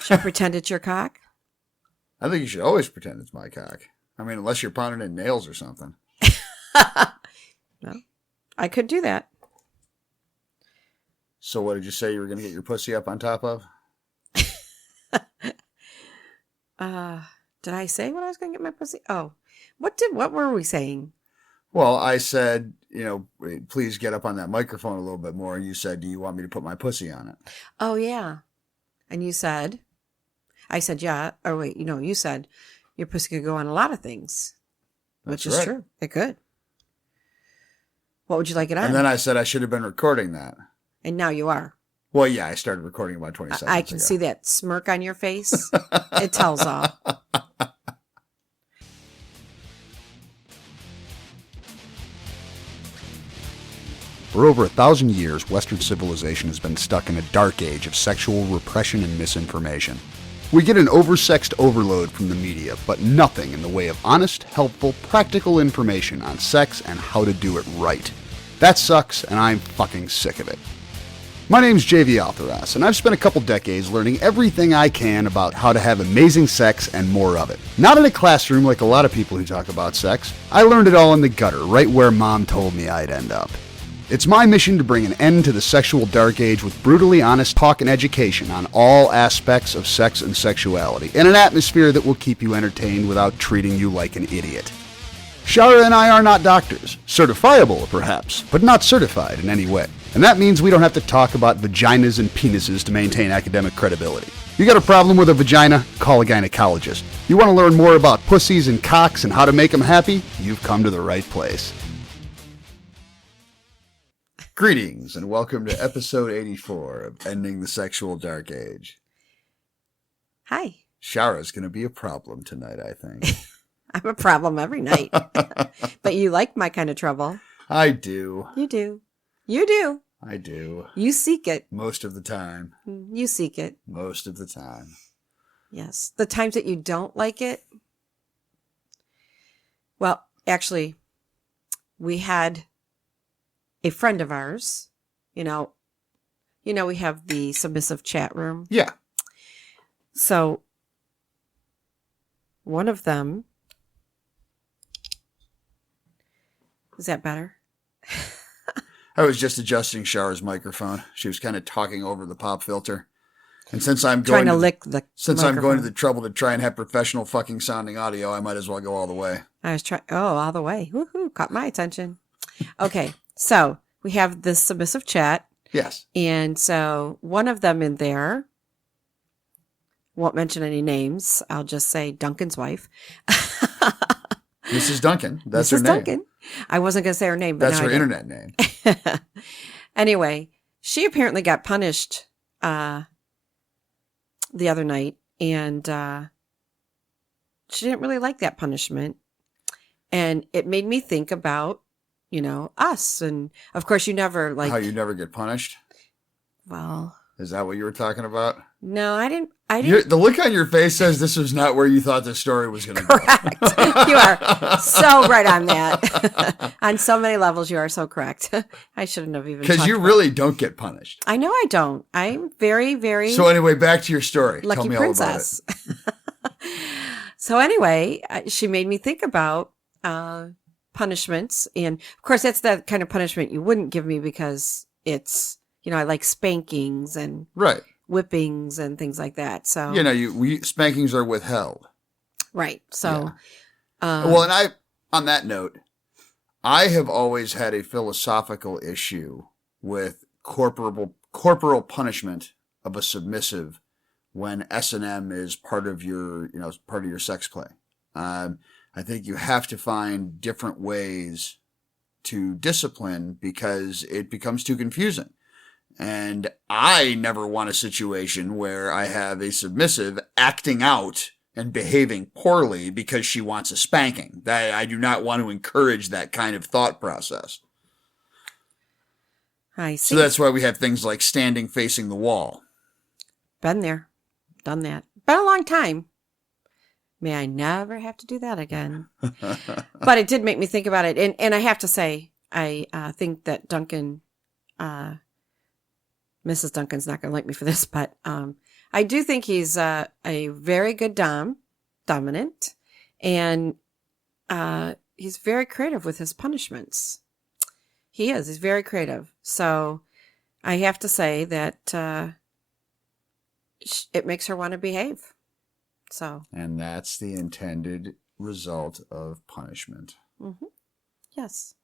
Should I pretend it's your cock? I think you should always pretend it's my cock. I mean, unless you're pounding in nails or something. No, I could do that. So what did you say you were going to get your pussy up on top of? Did I say what I was going to get my pussy? Oh, what were we saying? Well, I said, please get up on that microphone a little bit more. And you said, do you want me to put my pussy on it? Oh, yeah. And you said, I said, yeah. Or wait, you said your pussy could go on a lot of things, which is true. It could. What would you like it on? And then I said I should have been recording that. And now you are. Well, yeah, I started recording about 20 seconds ago. I can see that smirk on your face. It tells all. For over 1,000 years, Western civilization has been stuck in a dark age of sexual repression and misinformation. We get an oversexed overload from the media, but nothing in the way of honest, helpful, practical information on sex and how to do it right. That sucks, and I'm fucking sick of it. My name's JV Altheras, and I've spent a couple decades learning everything I can about how to have amazing sex and more of it. Not in a classroom like a lot of people who talk about sex. I learned it all in the gutter, right where Mom told me I'd end up. It's my mission to bring an end to the sexual dark age with brutally honest talk and education on all aspects of sex and sexuality, in an atmosphere that will keep you entertained without treating you like an idiot. Shara and I are not doctors. Certifiable, perhaps, but not certified in any way. And that means we don't have to talk about vaginas and penises to maintain academic credibility. You got a problem with a vagina? Call a gynecologist. You want to learn more about pussies and cocks and how to make them happy? You've come to the right place. Greetings and welcome to episode 84 of Ending the Sexual Dark Age. Hi. Shara's going to be a problem tonight, I think. I'm a problem every night. But you like my kind of trouble. I do. You do. You do. I do. You seek it. Most of the time. You seek it. Most of the time. Yes. The times that you don't like it. Well, actually, we had a friend of ours, we have the submissive chat room. Yeah. So one of them, is that better? I was just adjusting Shara's microphone. She was kind of talking over the pop filter. And since I'm going to lick the I'm going to the trouble to try and have professional fucking sounding audio, I might as well go all the way. I was trying. Oh, all the way. Woohoo. Caught my attention. Okay. So we have this submissive chat. Yes. And so one of them in there, won't mention any names. I'll just say Duncan's wife. Mrs. Duncan. That's Mrs. her name. Duncan. I wasn't going to say her name, but that's her internet name. Anyway, she apparently got punished the other night, and she didn't really like that punishment. And it made me think about, us. And of course, you never how you never get punished? Well, is that what you were talking about? No, I didn't. The look on your face says this was not where you thought the story was going to go. Correct. You are so right on that. On so many levels, you are so correct. I shouldn't have even. Because you really don't get punished. I know I don't. I'm very, very. So anyway, back to your story. Lucky Tell me princess. all about it. So anyway, she made me think about punishments, and of course, that's the kind of punishment you wouldn't give me because it's I like spankings and right. whippings and things like that. So spankings are withheld. Right. So well, and on that note, I have always had a philosophical issue with corporal punishment of a submissive when S&M is part of your sex play. I think you have to find different ways to discipline because it becomes too confusing. And I never want a situation where I have a submissive acting out and behaving poorly because she wants a spanking. I do not want to encourage that kind of thought process. I see. So that's why we have things like standing facing the wall. Been there. Done that. Been a long time. May I never have to do that again. But it did make me think about it. And I have to say, I think that Duncan... Mrs. Duncan's not going to like me for this, but I do think he's a very good dominant, and he's very creative with his punishments. He is. He's very creative. So I have to say that it makes her want to behave. So. And that's the intended result of punishment. Mm-hmm. Yes.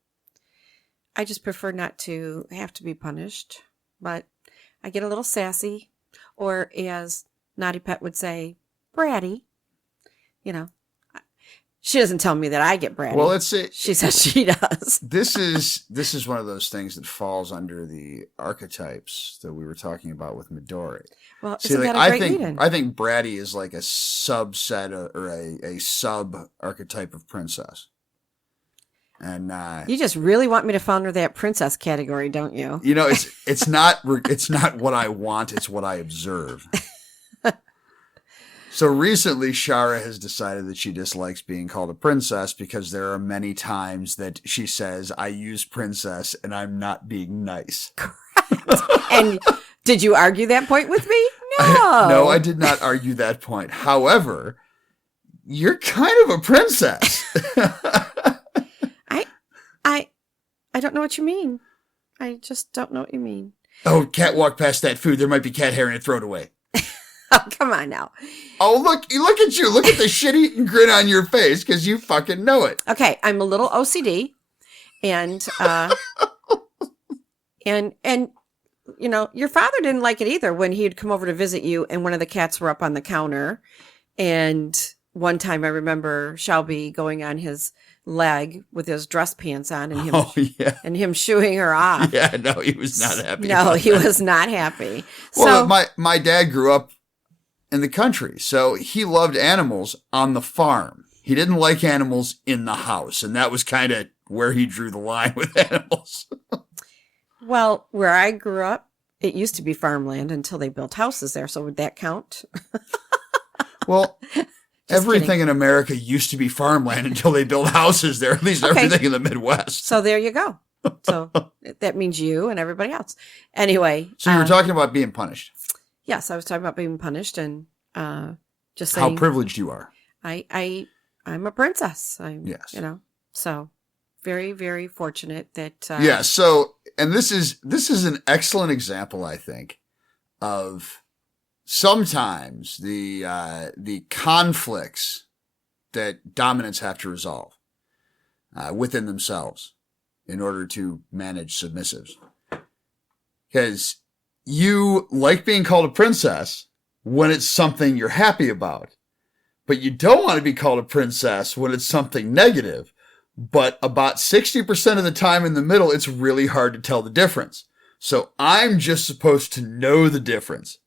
I just prefer not to have to be punished, but I get a little sassy, or as Naughty Pet would say, bratty. You know, she doesn't tell me that I get bratty. Well, she says she does. This is one of those things that falls under the archetypes that we were talking about with Midori. Well, isn't that a great lead-in? I think bratty is like a subset or a sub archetype of princess. And you just really want me to fall under that princess category, don't you? You know, it's not what I want, it's what I observe. So recently, Shara has decided that she dislikes being called a princess because there are many times that she says, "I use princess and I'm not being nice." Correct. And did you argue that point with me? No. No, I did not argue that point. However, you're kind of a princess. I don't know what you mean. I just don't know what you mean. Oh, cat walked past that food. There might be cat hair in it. Throw it away. Oh, come on now. Oh, look at you. Look at the shit-eating grin on your face because you fucking know it. Okay, I'm a little OCD. And, and you know, your father didn't like it either when he'd come over to visit you and one of the cats were up on the counter. And one time I remember Shelby going on his leg with his dress pants on and him shooing her off. Yeah, no, he was not happy. No, he was not happy. Well, my dad grew up in the country, so he loved animals on the farm. He didn't like animals in the house, and that was kind of where he drew the line with animals. Well, where I grew up, it used to be farmland until they built houses there, so would that count? Well, everything in America used to be farmland until they built houses there, at least everything in the Midwest. So there you go. So that means you and everybody else. Anyway. So you were talking about being punished. Yes, I was talking about being punished and just saying. How privileged you are. I'm a princess. Yes. You know, so very, very fortunate that. Yeah. So, and this is an excellent example, I think, of sometimes the conflicts that dominants have to resolve within themselves in order to manage submissives. Because you like being called a princess when it's something you're happy about, but you don't want to be called a princess when it's something negative. But about 60% of the time in the middle, it's really hard to tell the difference. So I'm just supposed to know the difference.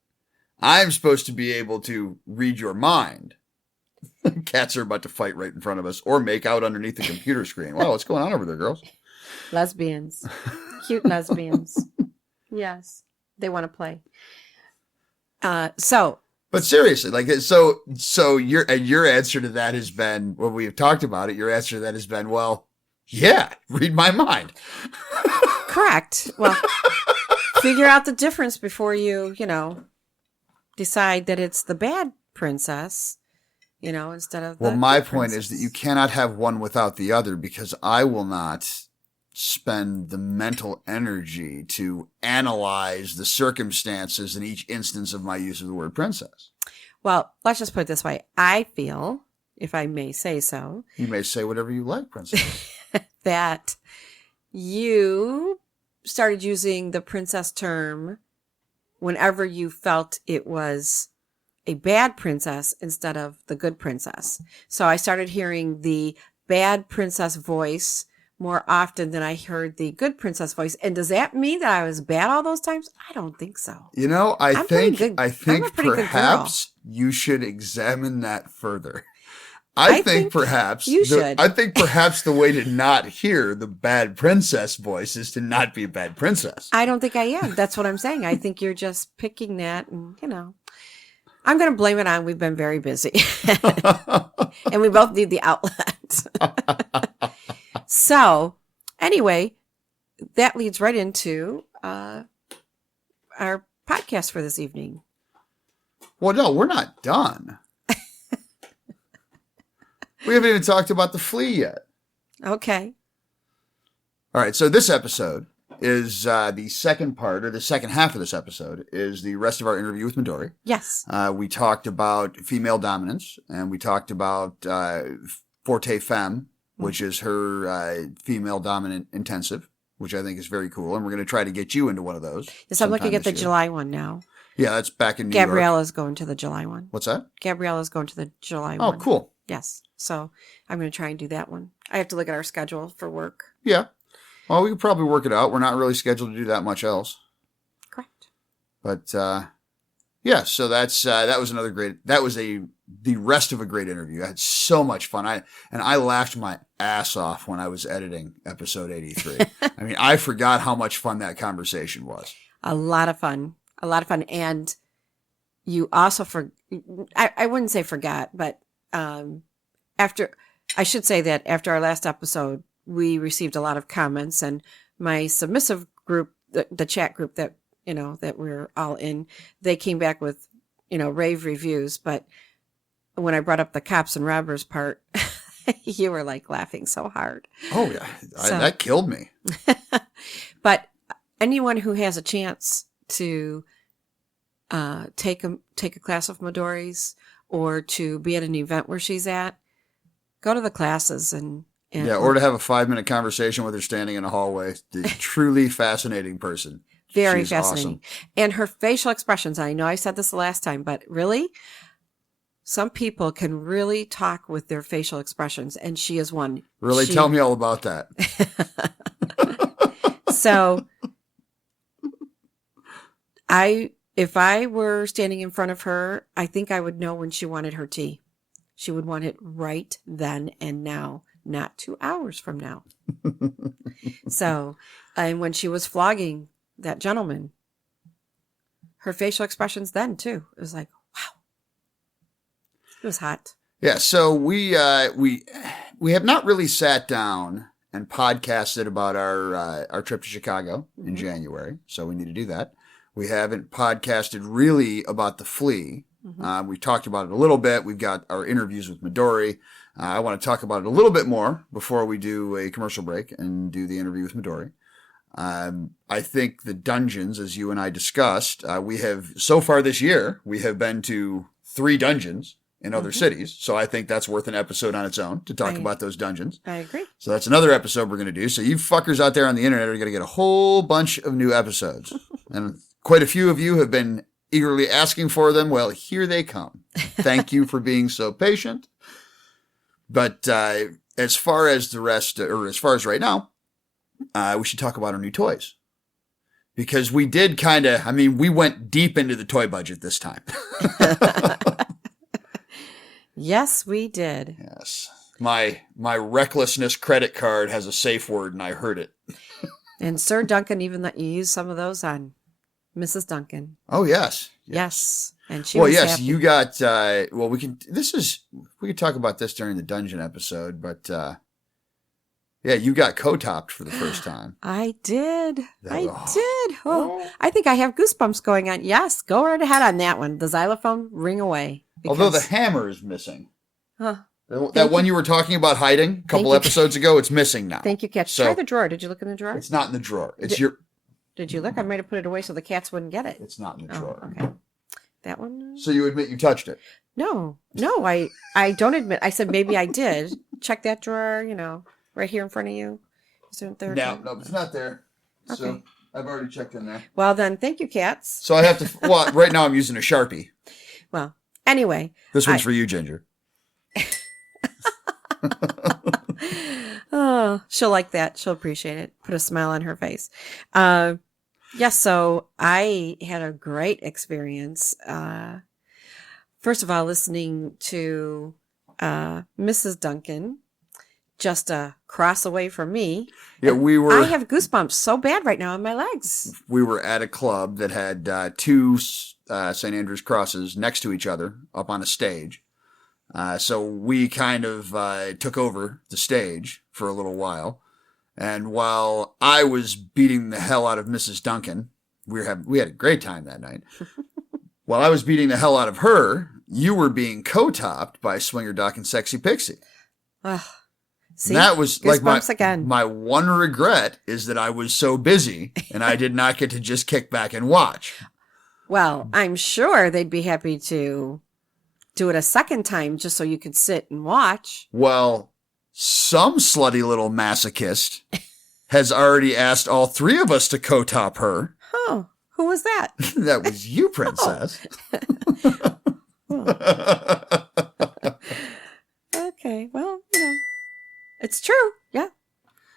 I'm supposed to be able to read your mind. Cats are about to fight right in front of us or make out underneath the computer screen. Wow, what's going on over there, girls? Lesbians. Cute lesbians. Yes. They want to play. But seriously, like, so your answer to that has been, when we've talked about it, your answer to that has been, well, yeah, read my mind. Correct. Well, figure out the difference before you decide that it's the bad princess, instead of the Well, my good point princess. is that you cannot have one without the other, because I will not spend the mental energy to analyze the circumstances in each instance of my use of the word princess. Well, let's just put it this way. I feel, if I may say so. You may say whatever you like, princess. That you started using the princess term whenever you felt it was a bad princess instead of the good princess. So I started hearing the bad princess voice more often than I heard the good princess voice. And does that mean that I was bad all those times? I don't think so. I think perhaps you should examine that further. I think perhaps you should. I think perhaps the way to not hear the bad princess voice is to not be a bad princess. I don't think I am. That's what I'm saying. I think you're just picking that and, I'm going to blame it on we've been very busy. And we both need the outlet. So, anyway, that leads right into our podcast for this evening. Well, no, we're not done. We haven't even talked about the flea yet. Okay. All right, so this episode is the second part, or the second half of this episode, is the rest of our interview with Midori. Yes. We talked about female dominance, and we talked about ForteFemme, which is her female dominant intensive, which I think is very cool. And we're going to try to get you into one of those. Yes, I'm looking at the July one now. Yeah, that's back in New York. Gabriella's going to the July one. What's that? Gabriella's going to the July one. Oh, cool. Yes. So I'm going to try and do that one. I have to look at our schedule for work. Yeah. Well, we could probably work it out. We're not really scheduled to do that much else. Correct. But, yeah, so that was another great, that was the rest of a great interview. I had so much fun. I laughed my ass off when I was editing episode 83. I mean, I forgot how much fun that conversation was. A lot of fun. A lot of fun. And you also, I wouldn't say forgot, but I should say that after our last episode, we received a lot of comments, and my submissive group, the chat group that, that we're all in, they came back with, rave reviews. But when I brought up the cops and robbers part, you were like laughing so hard. Oh yeah. That killed me. But anyone who has a chance to take a class of Midori's, or to be at an event where she's at, go to the classes and or to have a 5-minute conversation with her standing in a hallway. The truly fascinating person. Very She's fascinating. Awesome. And her facial expressions, I know I said this the last time, but really, some people can really talk with their facial expressions, and she is one. Really? Tell me all about that. So, if I were standing in front of her, I think I would know when she wanted her tea. She would want it right then and now, not 2 hours from now. So, and when she was flogging that gentleman, her facial expressions then too, it was like, wow. It was hot. Yeah, so we have not really sat down and podcasted about our trip to Chicago in January, so we need to do that. We haven't podcasted really about the flea. We've talked about it a little bit. We've got our interviews with Midori. I want to talk about it a little bit more before we do a commercial break and do the interview with Midori. I think the dungeons, as you and I discussed, we have, so far this year, we have been to 3 dungeons in other cities. So I think that's worth an episode on its own to talk about those dungeons. I agree. So that's another episode we're going to do. So you fuckers out there on the internet are going to get a whole bunch of new episodes. And quite a few of you have been eagerly asking for them. Well, here they come. Thank you for being so patient. But as far as the rest, or as far as right now, we should talk about our new toys. Because we did we went deep into the toy budget this time. Yes, we did. Yes. My recklessness credit card has a safe word, and I heard it. And Sir Duncan even let you use some of those on Mrs. Duncan. Oh, yes. Yes. And she was happy. You got, we could talk about this during the dungeon episode, but, you got co-topped for the first time. I did. I did. Oh, I think I have goosebumps going on. Yes, go right ahead on that one. The xylophone, ring away. Although the hammer is missing. Huh. That one you were talking about hiding a couple episodes ago, it's missing now. Thank you, cat. So, try the drawer. Did you look in the drawer? It's not in the drawer. Did you look? I might have put it away so the cats wouldn't get it. It's not in the drawer. Okay. That one? So you admit you touched it? No, I don't admit. I said maybe I did. Check that drawer, right here in front of you. Is it there? No, it's not there. Okay. So I've already checked in there. Well then, thank you, cats. So I have to, right now I'm using a Sharpie. Well, anyway. This one's for you, Ginger. Oh, she'll like that. She'll appreciate it. Put a smile on her face. So I had a great experience. First of all, listening to Mrs. Duncan, just a cross away from me. Yeah, I have goosebumps so bad right now in my legs. We were at a club that had 2 St. Andrew's crosses next to each other up on a stage. So we kind of took over the stage for a little while. And while I was beating the hell out of Mrs. Duncan, we had a great time that night. while I was beating the hell out of her, you were being co-topped by Swinger Doc and Sexy Pixie. Ugh. See, that was like again. my one regret is that I was so busy and I did not get to just kick back and watch. Well, I'm sure they'd be happy to do it a second time just so you could sit and watch. Well, some slutty little masochist has already asked all three of us to co-top her. Oh, who was that? That was you, Princess. Oh. Okay, well, it's true. Yeah.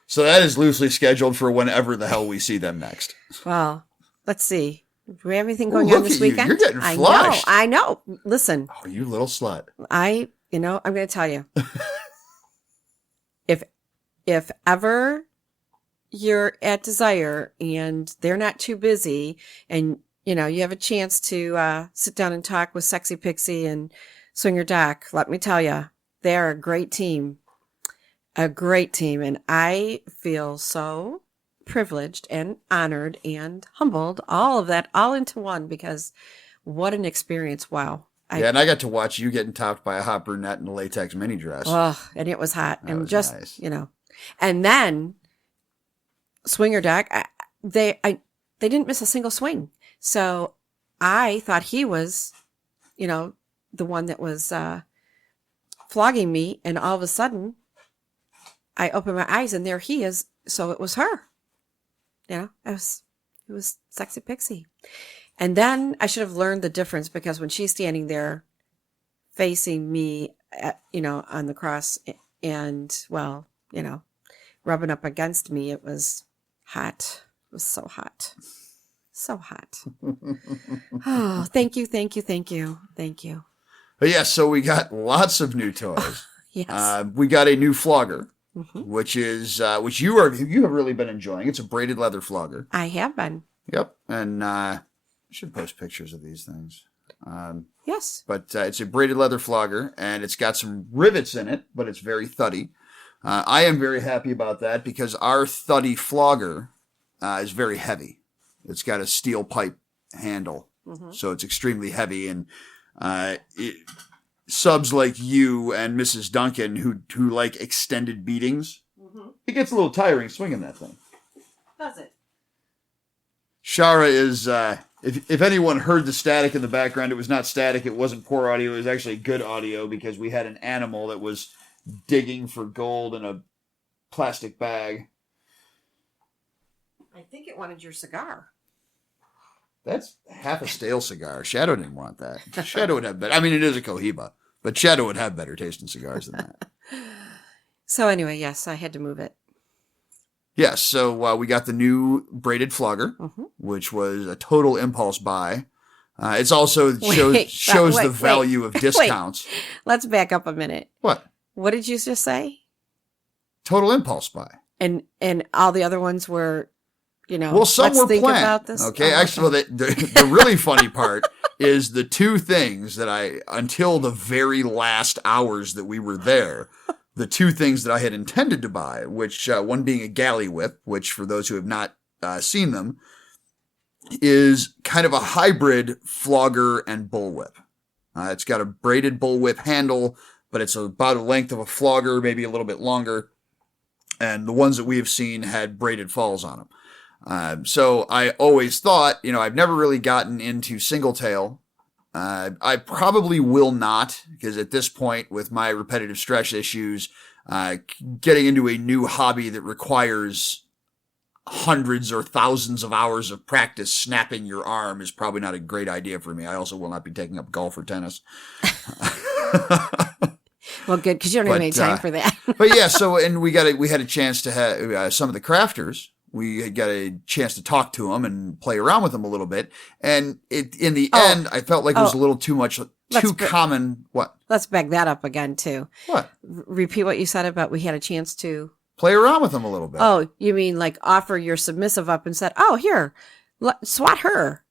So that is loosely scheduled for whenever the hell we see them next. Well, let's see. Do we have anything going on this weekend? You're getting flushed. I know. Listen. Oh, you little slut. I'm going to tell you. If ever you're at Desire and they're not too busy and, you have a chance to sit down and talk with Sexy Pixie and Swinger Doc, let me tell you, they're a great team. A great team. And I feel so privileged and honored and humbled, all of that, all into one, because what an experience. Wow. And I got to watch you getting topped by a hot brunette in a latex mini dress. Oh, and it was hot. That and was just, nice. And then Swinger Doc, they didn't miss a single swing. So I thought he was, the one that was flogging me. And all of a sudden I opened my eyes and there he is. So it was her. It was Sexy Pixie. And then I should have learned the difference, because when she's standing there facing me, on the cross and, rubbing up against me, it was hot. It was so hot. So hot. Oh, thank you. But yeah, so we got lots of new toys. Yes. We got a new flogger, Mm-hmm. which you have really been enjoying. It's a braided leather flogger. I have been. Yep. And I should post pictures of these things. Yes. But it's a braided leather flogger, and it's got some rivets in it, but it's very thuddy. I am very happy about that because our thuddy flogger is very heavy. It's got a steel pipe handle, so it's extremely heavy. And subs like you and Mrs. Duncan who like extended beatings, it gets a little tiring swinging that thing. Does it? Shara is, if anyone heard the static in the background, it was not static. It wasn't poor audio. It was actually good audio because we had an animal that was digging for gold in a plastic bag. I think it wanted your cigar. That's half a stale cigar. Shadow didn't want that. Shadow would have better. I mean, it is a Cohiba, but Shadow would have better taste in cigars than that. So anyway, yes, I had to move it. Yes, so we got the new braided flogger, which was a total impulse buy. It's also shows the value of discounts. Let's back up a minute. What? What did you just say? Total impulse buy. And all the other ones were, well, some let's were think planned. about this. Okay, actually, well, the really funny part is the two things that until the very last hours that we were there, the two things that I had intended to buy, which one being a galley whip, which for those who have not seen them, is kind of a hybrid flogger and bullwhip. It's got a braided bullwhip handle, but it's about the length of a flogger, maybe a little bit longer. And the ones that we have seen had braided falls on them. So I always thought, I've never really gotten into single tail. I probably will not, because at this point with my repetitive stress issues, getting into a new hobby that requires hundreds or thousands of hours of practice snapping your arm is probably not a great idea for me. I also will not be taking up golf or tennis. Well, good, because you don't have any time for that. But yeah, and we had a chance to have some of the crafters. We got a chance to talk to them and play around with them a little bit. And in the end, I felt like it was a little too much, common. What? Let's back that up again, too. What? Repeat what you said about we had a chance to play around with them a little bit. Oh, you mean like offer your submissive up and said, oh, here, swat her.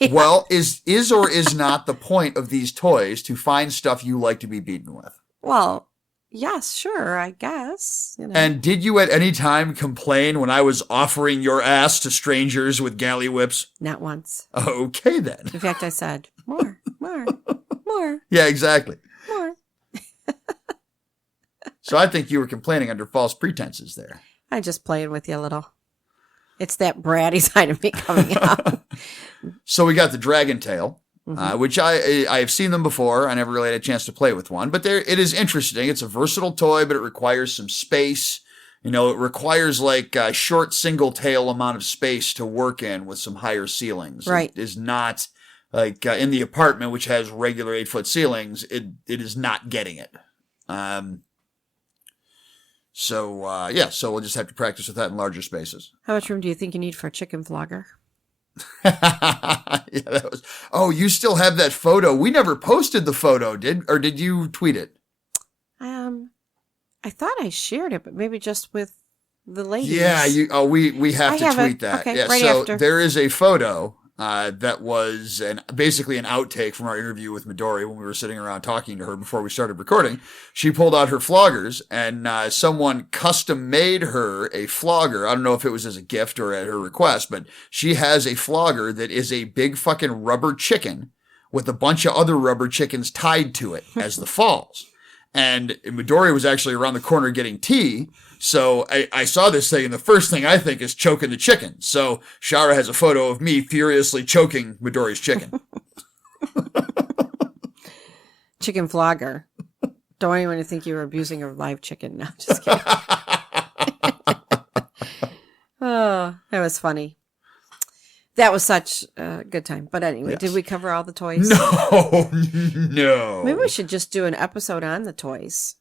Yeah. Well, is or is not the point of these toys to find stuff you like to be beaten with? Well, yes, sure, I guess. And did you at any time complain when I was offering your ass to strangers with galley whips? Not once. Okay, then. In fact, I said, more, more, Yeah, exactly. more. So I think you were complaining under false pretenses there. I'm just playing with you a little. It's that bratty side of me coming out. So we got the dragon tail, Mm-hmm. which I have seen them before. I never really had a chance to play with one, but it is interesting. It's a versatile toy, but it requires some space. You know, it requires like a short single tail amount of space to work in with some higher ceilings. Right. It is not like in the apartment, which has regular 8-foot ceilings. It is not getting it. So we'll just have to practice with that in larger spaces. How much room do you think you need for a chicken flogger? Yeah, oh, you still have that photo. We never posted the photo, did you tweet it? I thought I shared it, but maybe just with the ladies. Yeah, we have to tweet that. Okay, yeah, right so after. There is a photo that was basically an outtake from our interview with Midori when we were sitting around talking to her before we started recording. She pulled out her floggers, and someone custom made her a flogger. I don't know if it was as a gift or at her request, but she has a flogger that is a big fucking rubber chicken with a bunch of other rubber chickens tied to it as the falls. And Midori was actually around the corner getting tea. So I saw this thing, and the first thing I think is choking the chicken. So Shara has a photo of me furiously choking Midori's chicken. Chicken flogger. Don't want anyone to think you were abusing a live chicken. No, just kidding. Oh, that was funny. That was such a good time. But anyway, Yes. Did we cover all the toys? No. Maybe we should just do an episode on the toys.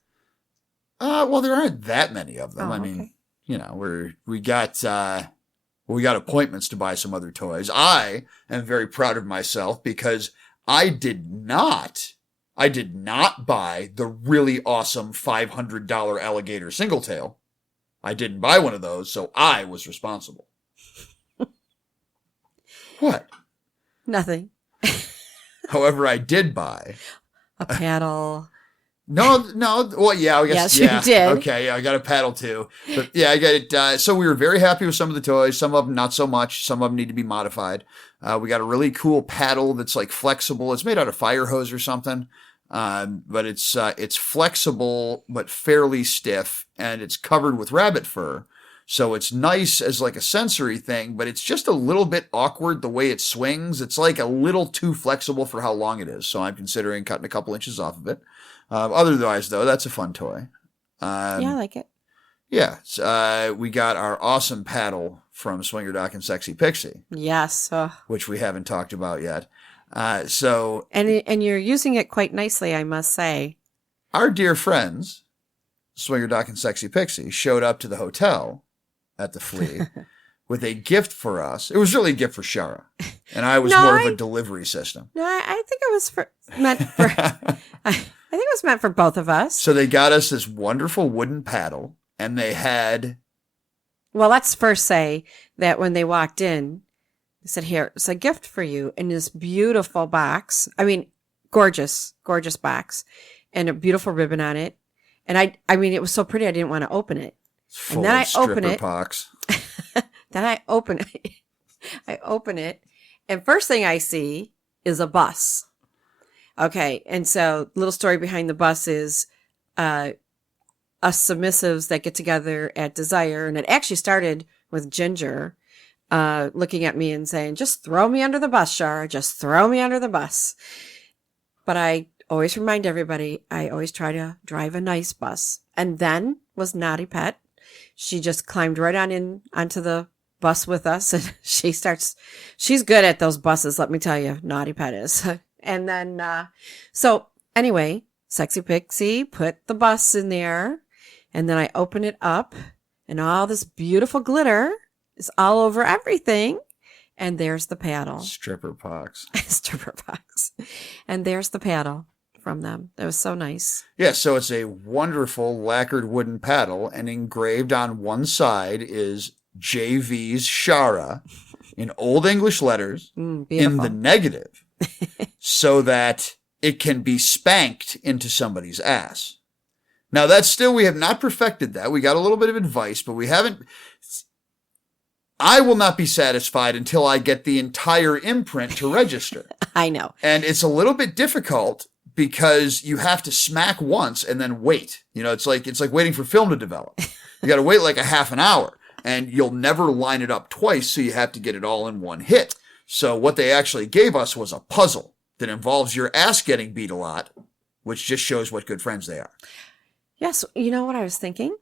Well, there aren't that many of them. Oh, I mean, okay. you know, we got appointments to buy some other toys. I am very proud of myself because I did not buy the really awesome $500 alligator single tail. I didn't buy one of those, so I was responsible. What? Nothing. However, I did buy A paddle. No. Well, yeah, I guess. Yes, you did. Okay, yeah, I got a paddle too. But yeah, I got it. So we were very happy with some of the toys. Some of them not so much. Some of them need to be modified. We got a really cool paddle that's like flexible. It's made out of fire hose or something. But it's flexible but fairly stiff, and it's covered with rabbit fur. So it's nice as like a sensory thing, but it's just a little bit awkward the way it swings. It's like a little too flexible for how long it is. So I'm considering cutting a couple inches off of it. Otherwise, though, that's a fun toy. Yeah, I like it. Yeah. We got our awesome paddle from Swinger Doc and Sexy Pixie, Yes. which we haven't talked about yet. And you're using it quite nicely, I must say. Our dear friends, Swinger Doc and Sexy Pixie, showed up to the hotel at the Flea with a gift for us. It was really a gift for Shara, and I was more of a delivery system. No, I think it was meant for. I think it was meant for both of us. So they got us this wonderful wooden paddle, and they had. Well, let's first say that when they walked in, they said, "Here, it's a gift for you," in this beautiful box. I mean, gorgeous box, and a beautiful ribbon on it. And I mean, it was so pretty, I didn't want to open it. Full And then of I open stripper it. pox. Then I open it. I open it, and first thing I see is a bus. Okay, and so little story behind the bus is us submissives that get together at Desire, and it actually started with Ginger looking at me and saying, "Just throw me under the bus, Shara. Just throw me under the bus." But I always remind everybody, I always try to drive a nice bus. And then was Naughty Pet. She just climbed right on in onto the bus with us, and she's good at those buses, let me tell you. Naughty Pet is. And then, so anyway, Sexy Pixie put the bus in there, and then I open it up, and all this beautiful glitter is all over everything. And there's the paddle. Stripper pox. Stripper box. And there's the paddle from them. It was so nice. Yeah, so it's a wonderful lacquered wooden paddle, and engraved on one side is JV's Shara in Old English letters in Beautiful. the negative, so that it can be spanked into somebody's ass. Now, that's still, we have not perfected that. We got a little bit of advice, but we haven't. I will not be satisfied until I get the entire imprint to register. I know. And it's a little bit difficult because you have to smack once and then wait. You know, it's like waiting for film to develop. You got to wait like a half an hour, and you'll never line it up twice, so you have to get it all in one hit. So what they actually gave us was a puzzle that involves your ass getting beat a lot, which just shows what good friends they are. Yes, you know what I was thinking?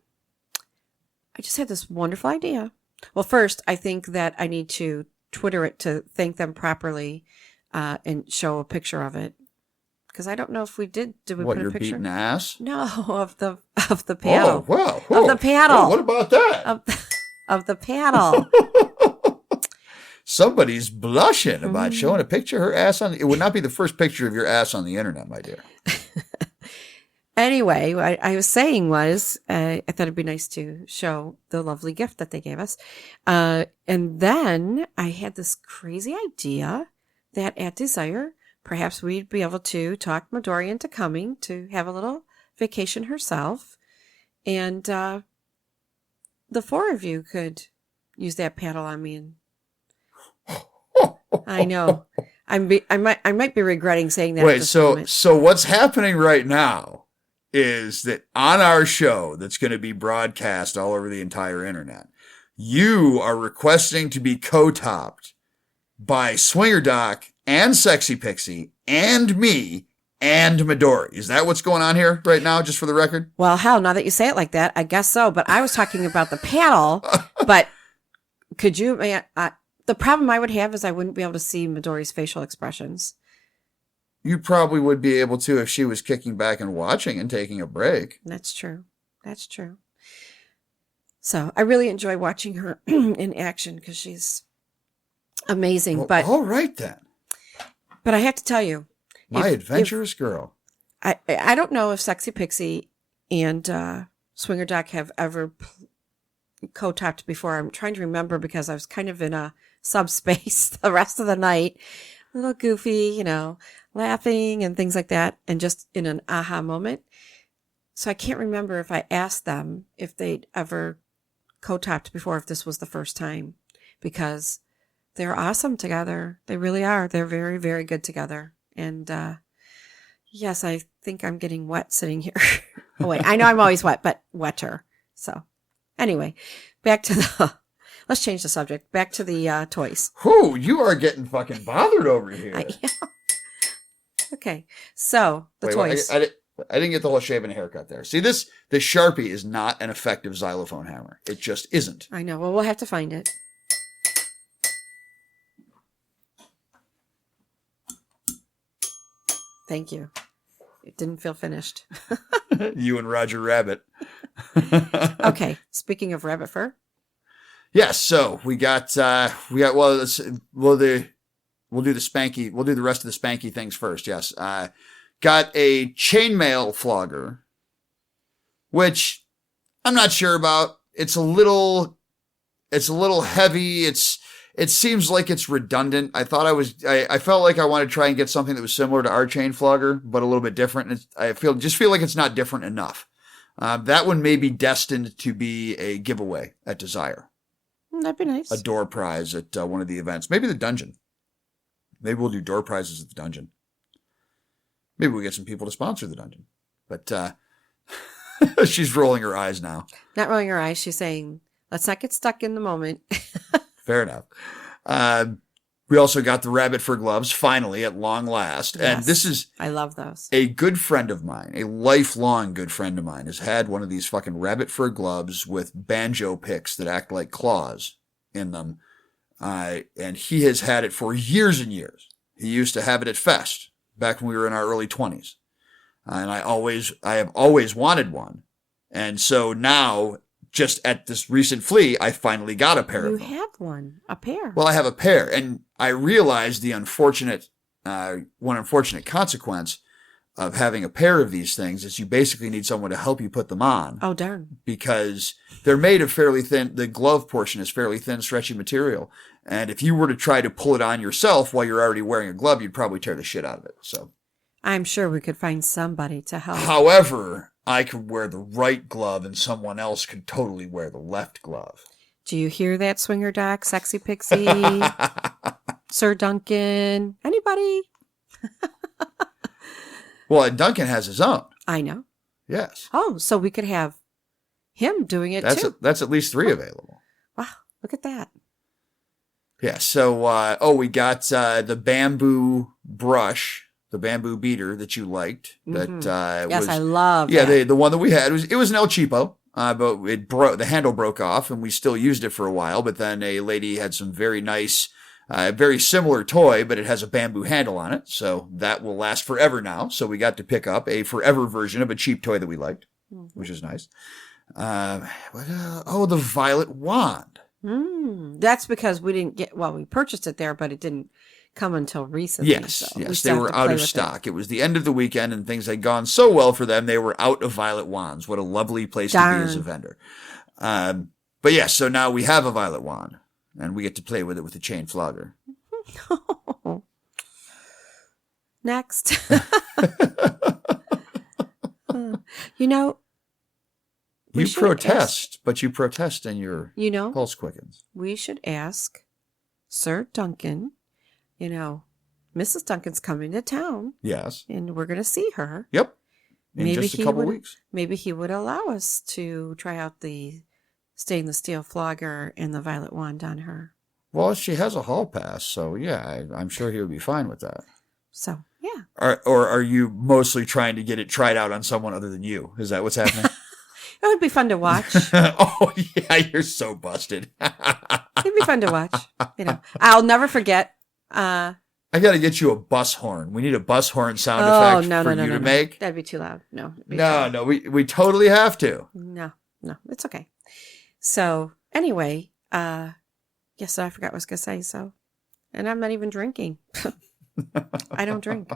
I just had this wonderful idea. Well, first, I think that I need to Twitter it to thank them properly and show a picture of it. Because I don't know if we did. Did we What, put a your picture? beating ass? No, of the paddle. Oh, wow. Of the paddle. Oh, what about that? Of the paddle. Somebody's blushing about showing a picture of her ass on. It would not be the first picture of your ass on the internet, my dear. Anyway, what I was saying was, I thought it'd be nice to show the lovely gift that they gave us. And then I had this crazy idea that at Desire, perhaps we'd be able to talk Midori into coming to have a little vacation herself. And the four of you could use that paddle on me. And I know. I might be regretting saying that. Wait, so what's happening right now is that on our show that's going to be broadcast all over the entire internet, you are requesting to be co-topped by Swinger Doc and Sexy Pixie and me and Midori. Is that what's going on here right now, just for the record? Well, hell, now that you say it like that, I guess so. But I was talking about the paddle. But could you... the problem I would have is I wouldn't be able to see Midori's facial expressions. You probably would be able to if she was kicking back and watching and taking a break. That's true. That's true. So I really enjoy watching her in action because she's amazing. Well, but all right then. But I have to tell you, my adventurous girl. I don't know if Sexy Pixie and Swinger Doc have ever co-topped before. I'm trying to remember because I was kind of in a subspace the rest of the night, a little goofy, laughing and things like that, and just in an aha moment. So I can't remember if I asked them if they'd ever co-topped before, if this was the first time, because they're awesome together. They really are. They're very, very good together. And yes, I think I'm getting wet sitting here. Oh, wait, I know I'm always wet, but wetter. So anyway, back to let's change the subject. Back to the toys. Whew, you are getting fucking bothered over here. I am. Okay, so the toys. I didn't get the whole shave and haircut there. See, the Sharpie is not an effective xylophone hammer. It just isn't. I know. Well, we'll have to find it. Thank you. It didn't feel finished. You and Roger Rabbit. Okay, speaking of rabbit fur. Yes, so we'll do the spanky. We'll do the rest of the spanky things first. Yes. Got a chainmail flogger, which I'm not sure about. It's a little heavy. It seems like it's redundant. I felt like I wanted to try and get something that was similar to our chain flogger, but a little bit different. I feel like it's not different enough. That one may be destined to be a giveaway at Desire. That'd be nice. A door prize at one of the events. Maybe the dungeon. Maybe we'll do door prizes at the dungeon. Maybe we'll get some people to sponsor the dungeon. But she's rolling her eyes now. Not rolling her eyes. She's saying, let's not get stuck in the moment. Fair enough. We also got the rabbit fur gloves, finally, at long last. Yes, and this is... I love those. A good friend of mine, a lifelong good friend of mine, has had one of these fucking rabbit fur gloves with banjo picks that act like claws in them. And he has had it for years and years. He used to have it at Fest, back when we were in our early 20s. And I have always wanted one. And so now... just at this recent flea, I finally got a pair of them. You have one, a pair. Well, I have a pair, and I realized the unfortunate consequence of having a pair of these things is you basically need someone to help you put them on. Oh, darn. Because they're made of fairly thin, the glove portion is fairly thin, stretchy material. And if you were to try to pull it on yourself while you're already wearing a glove, you'd probably tear the shit out of it. So, I'm sure we could find somebody to help. However, I could wear the right glove and someone else could totally wear the left glove. Do you hear that, Swinger Doc? Sexy Pixie? Sir Duncan? Anybody? Well, and Duncan has his own. I know. Yes. Oh, so we could have him doing it too. That's at least 3 available. Wow, look at that. Yeah, so, we got the bamboo brush, the bamboo beater that you liked. That Yes, I love that. that. The one that we had, it was an El Cheapo, but the handle broke off, and we still used it for a while, but then a lady had some very nice, very similar toy, but it has a bamboo handle on it, so that will last forever now. So we got to pick up a forever version of a cheap toy that we liked, which is nice. The violet wand. That's because we didn't we purchased it there, but it didn't come until recently. Yes, they were out of stock. It was the end of the weekend, and things had gone so well for them, they were out of violet wands. What a lovely place to be as a vendor. But yeah, so now we have a violet wand, and we get to play with it with a chain flogger. Next. You protest, but you protest and your pulse quickens. We should ask Sir Duncan, Mrs. Duncan's coming to town. Yes. And we're going to see her. Yep. In just a couple weeks. Maybe he would allow us to try out the stainless steel flogger and the violet wand on her. Well, she has a hall pass, so yeah, I'm sure he would be fine with that. So, yeah. Or are you mostly trying to get it tried out on someone other than you? Is that what's happening? It would be fun to watch. Oh, yeah, you're so busted. It'd be fun to watch. I'll never forget. I got to get you a bus horn. We need a bus horn sound effect for you to make. That'd be too loud. No. No, we totally have to. No, it's okay. So, anyway, yes, I forgot what I was going to say. So, and I'm not even drinking. I don't drink.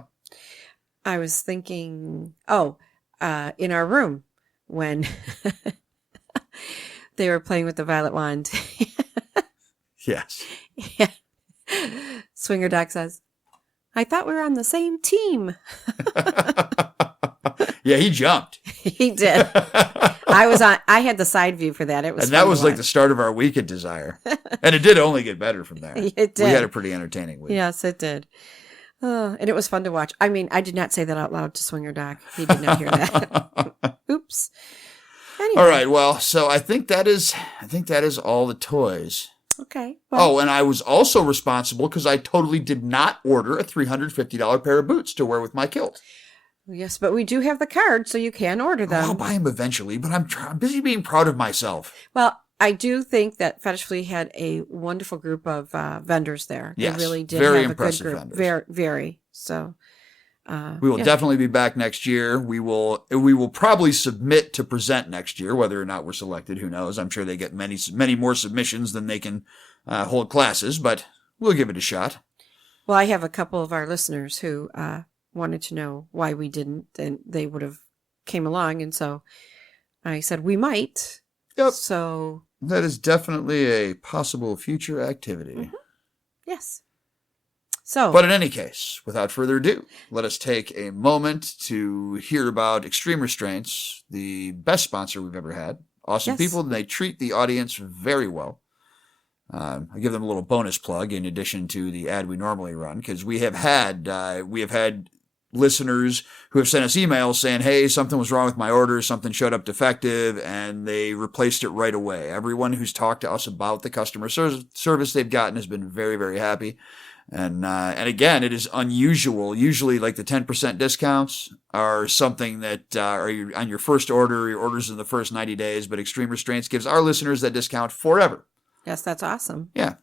I was thinking, in our room, when they were playing with the violet wand. Yes. Yeah. Swinger Doc says, I thought we were on the same team. Yeah, he jumped. He did. I had the side view for that. It was and that was like the start of our week at Desire. And it did only get better from there. It did. We had a pretty entertaining week. Yes, it did. And it was fun to watch. I mean, I did not say that out loud to Swinger Doc. He did not hear that. Oops. Anyway. All right. Well, so I think that is all the toys. Okay. Well, and I was also responsible because I totally did not order a $350 pair of boots to wear with my kilt. Yes, but we do have the card, so you can order them. I'll buy them eventually, but I'm busy being proud of myself. Well, I do think that Fetish Flea had a wonderful group of vendors there. Yes, they really did very have impressive a good group. vendors. Very, very. So we will definitely be back next year. We will probably submit to present next year, whether or not we're selected. Who knows? I'm sure they get many more submissions than they can hold classes, but we'll give it a shot. Well, I have a couple of our listeners who wanted to know why we didn't, and they would have came along, and so I said we might. Yep. So that is definitely a possible future activity. Mm-hmm. Yes. So, but in any case, without further ado, let us take a moment to hear about Extreme Restraints, the best sponsor we've ever had. Awesome people, and they treat the audience very well. I give them a little bonus plug in addition to the ad we normally run, because we have had listeners who have sent us emails saying, hey, something was wrong with my order, something showed up defective, and they replaced it right away. Everyone who's talked to us about the customer service they've gotten has been very, very happy. And again, it is unusual. Usually, like the 10% discounts are something that are on your first order, your orders in the first 90 days, but Extreme Restraints gives our listeners that discount forever. Yes, that's awesome. Yeah.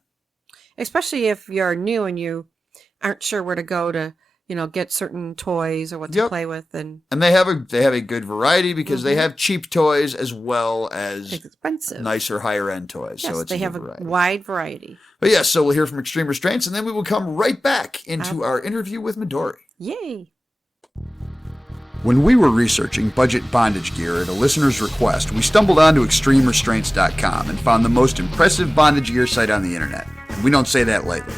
Especially if you're new and you aren't sure where to go to, get certain toys or what to play with. And they have a good variety because they have cheap toys as well as expensive, nicer, higher end toys. Yes, so it's they have a wide variety. But yes, so we'll hear from Extreme Restraints, and then we will come right back into our interview with Midori. Yay! When we were researching budget bondage gear at a listener's request, we stumbled onto ExtremeRestraints.com and found the most impressive bondage gear site on the internet. And we don't say that lightly.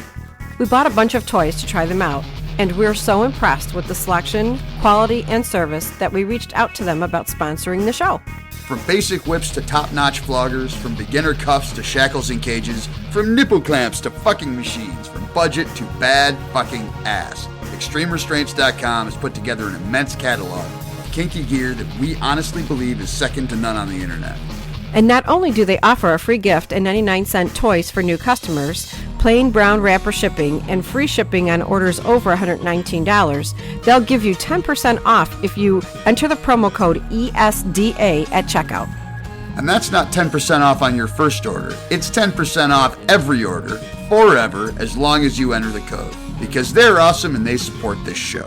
We bought a bunch of toys to try them out, And we're so impressed with the selection, quality, and service that we reached out to them about sponsoring the show. From basic whips to top-notch floggers, from beginner cuffs to shackles and cages, from nipple clamps to fucking machines, from budget to bad fucking ass, ExtremeRestraints.com has put together an immense catalog of kinky gear that we honestly believe is second to none on the internet. And not only do they offer a free gift and 99-cent toys for new customers, plain brown wrapper shipping, and free shipping on orders over $119, they'll give you 10% off if you enter the promo code ESDA at checkout. And that's not 10% off on your first order. It's 10% off every order, forever, as long as you enter the code. Because they're awesome and they support this show.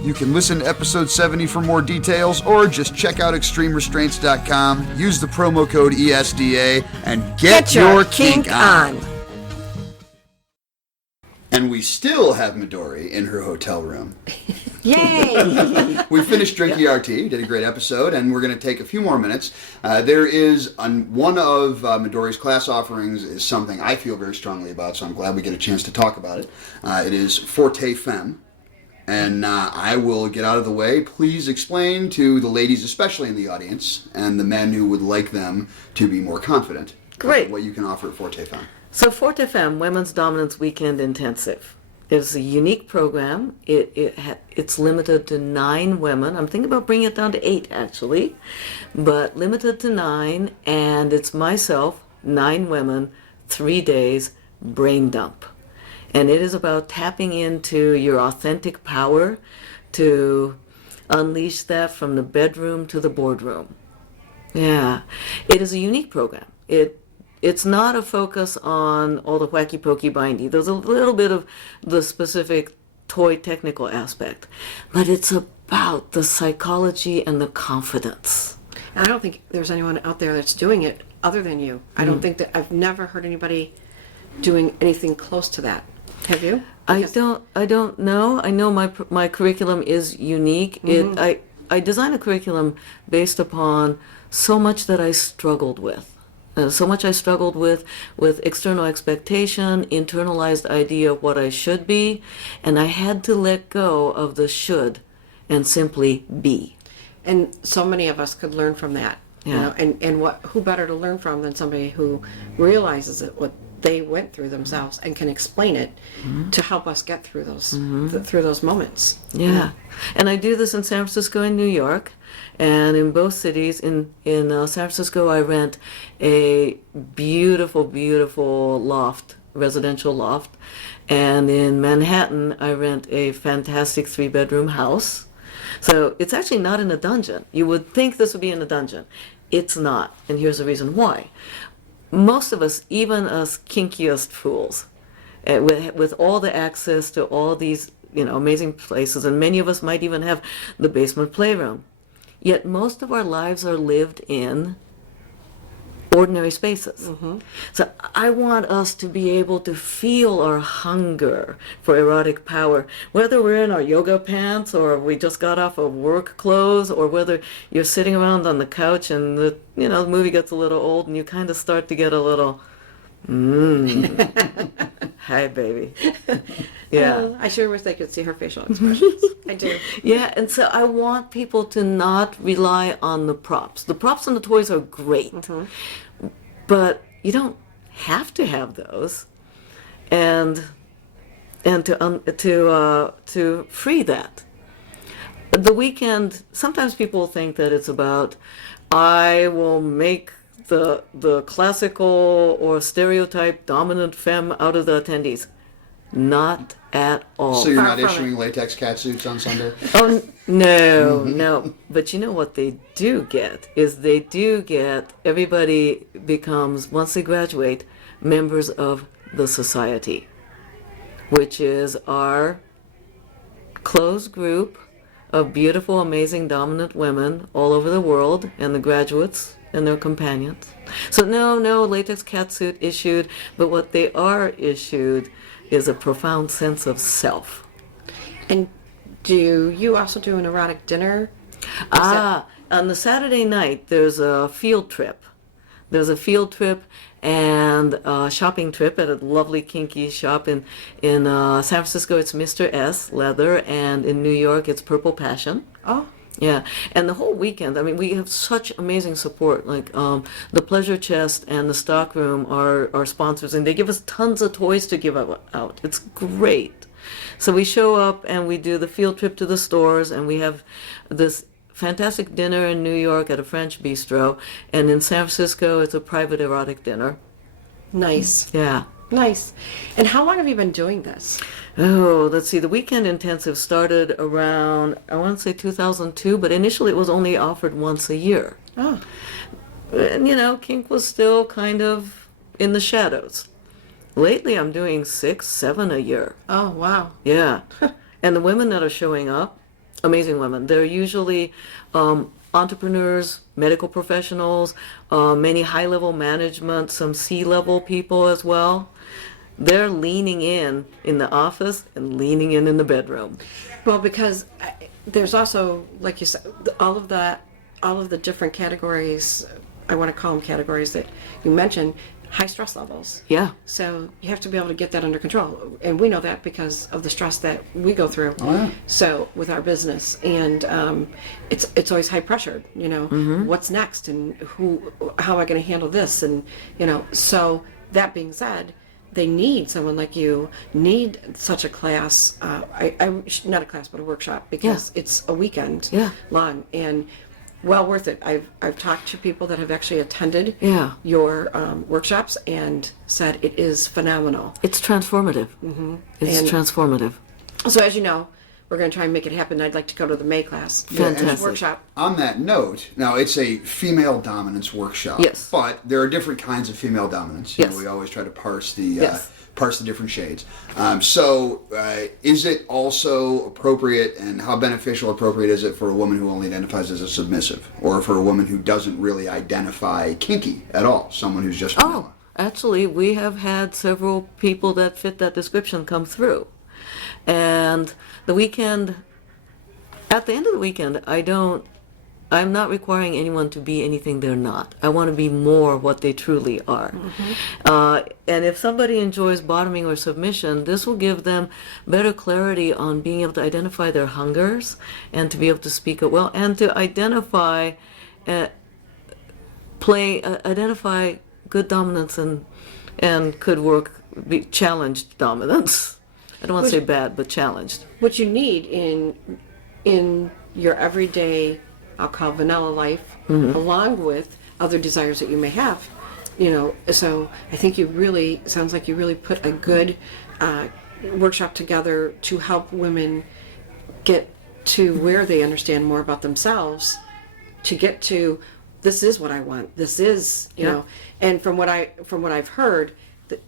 You can listen to episode 70 for more details, or just check out ExtremeRestraints.com, use the promo code ESDA, and get your kink on. And we still have Midori in her hotel room. Yay! We finished drinking our tea, did a great episode, and we're going to take a few more minutes. There is one of Midori's class offerings is something I feel very strongly about, so I'm glad we get a chance to talk about it. It is ForteFemme. And I will get out of the way. Please explain to the ladies, especially in the audience, and the men who would like them to be more confident. Great. What you can offer at ForteFemme. So ForteFemme, Women's Dominance Weekend Intensive. It's a unique program. It's limited to 9 women. I'm thinking about bringing it down to 8, actually. But limited to 9, and it's myself, 9 women, 3 days, brain dump. And it is about tapping into your authentic power to unleash that from the bedroom to the boardroom. Yeah. It is a unique program. It's not a focus on all the wacky pokey bindy. There's a little bit of the specific toy technical aspect, but it's about the psychology and the confidence. And I don't think there's anyone out there that's doing it other than you. I don't think that I've never heard anybody doing anything close to that. Have you? I don't know. I know my curriculum is unique. I design a curriculum based upon so much that I struggled with. So much I struggled with external expectation, internalized idea of what I should be, and I had to let go of the should and simply be. And so many of us could learn from that. Yeah. You know, and who better to learn from than somebody who realizes it, what they went through themselves and can explain it to help us get through those through those moments. Yeah. And I do this in San Francisco and New York, and in both cities. In San Francisco, I rent a beautiful residential loft, and in Manhattan, I rent a fantastic 3-bedroom house. So it's actually not in a dungeon. You would think this would be in a dungeon. It's not, and here's the reason why. Most of us, even us kinkiest fools, with all the access to all these, amazing places, and many of us might even have the basement playroom, yet most of our lives are lived in ordinary spaces. So I want us to be able to feel our hunger for erotic power, whether we're in our yoga pants or we just got off of work clothes, or whether you're sitting around on the couch and the movie gets a little old and you kind of start to get a little hi baby. Yeah. I sure wish they could see her facial expressions. I do. Yeah, and so I want people to not rely on the props. The props and the toys are great, but you don't have to have those, and to free that. The weekend. Sometimes people think that it's about, I will make the classical or stereotype dominant femme out of the attendees. Not at all. So you're not issuing latex catsuits on Sunday? Oh, no, no. But you know what they do get is everybody becomes, once they graduate, members of the society, which is our closed group of beautiful, amazing, dominant women all over the world, and the graduates and their companions. So no latex catsuit issued, but what they are issued is a profound sense of self. And do you also do an erotic dinner? On the Saturday night, there's a field trip There's a field trip and a shopping trip at a lovely kinky shop in San Francisco. It's Mr. S Leather, and in New York it's Purple Passion. Oh, Yeah, and the whole weekend, I mean, we have such amazing support. Like the Pleasure Chest and the Stockroom are our sponsors, and they give us tons of toys to give out. It's great. So we show up and we do the field trip to the stores, and we have this fantastic dinner in New York at a French bistro, and in San Francisco it's a private erotic dinner. nice. Yeah. Nice. And how long have you been doing this? Oh, let's see. The weekend intensive started around, I want to say 2002, but initially it was only offered once a year. Oh, And, kink was still kind of in the shadows. Lately I'm doing 6, 7 a year. oh, wow. Yeah. And the women that are showing up, amazing women. They're usually entrepreneurs, medical professionals, many high-level management, some C-level people as well. They're leaning in the office and leaning in the bedroom. Well, because there's also, like you said, all of the different categories, I want to call them categories that you mentioned, high stress levels. Yeah. So you have to be able to get that under control. And we know that because of the stress that we go through. Oh, yeah. So with our business, and it's always high pressured, what's next and how am I going to handle this? And, so that being said, they need someone like you, need such a class, not a class, but a workshop, because it's a weekend long and well worth it. I've talked to people that have actually attended your workshops and said it is phenomenal. It's transformative. It's transformative. So as you know, we're going to try and make it happen. I'd like to go to the May class. Fantastic. Workshop. On that note, now it's a female dominance workshop. Yes. But there are different kinds of female dominance. Yes. We always try to parse the Yes. different shades. So is it also appropriate, and how beneficial appropriate is it for a woman who only identifies as a submissive, or for a woman who doesn't really identify kinky at all, someone who's just vanilla? Oh, actually, we have had several people that fit that description come through. And the weekend, at the end of the weekend, I'm not requiring anyone to be anything they're not. I want to be more what they truly are. And if somebody enjoys bottoming or submission, this will give them better clarity on being able to identify their hungers and to be able to speak it well, and to identify good dominance and could work, be challenged dominance. I don't want to say bad, but challenged. What you need in your everyday, I'll call vanilla life, along with other desires that you may have. So I think sounds like you really put a good workshop together to help women get to where they understand more about themselves, to get to, this is what I want. This is, and from what I've heard,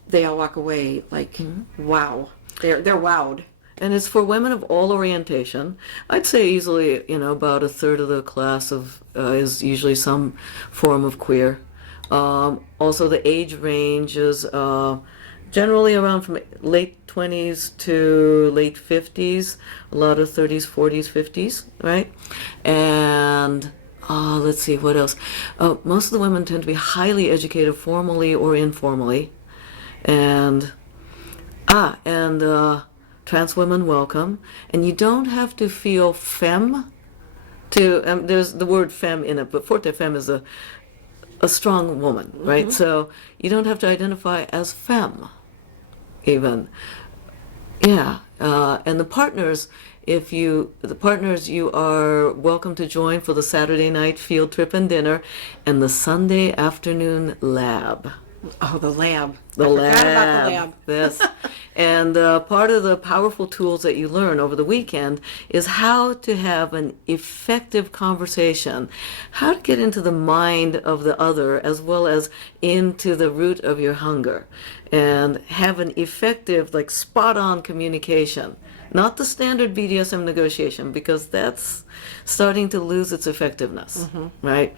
they all walk away like, wow. They're wowed. And it's for women of all orientation. I'd say easily, about a third of the class is usually some form of queer. Also, the age range is generally around from late 20s to late 50s, a lot of 30s, 40s, 50s, right? And let's see, what else? Most of the women tend to be highly educated, formally or informally. And trans women welcome. And you don't have to feel femme there's the word femme in it, but ForteFemme is a strong woman, right? So you don't have to identify as femme, even. Yeah. And the partners, you are welcome to join for the Saturday night field trip and dinner and the Sunday afternoon lab. Oh, the lab. I forgot about the lab. Yes. And part of the powerful tools that you learn over the weekend is how to have an effective conversation, how to get into the mind of the other as well as into the root of your hunger, and have an effective, spot-on communication. Not the standard BDSM negotiation, because that's starting to lose its effectiveness, right?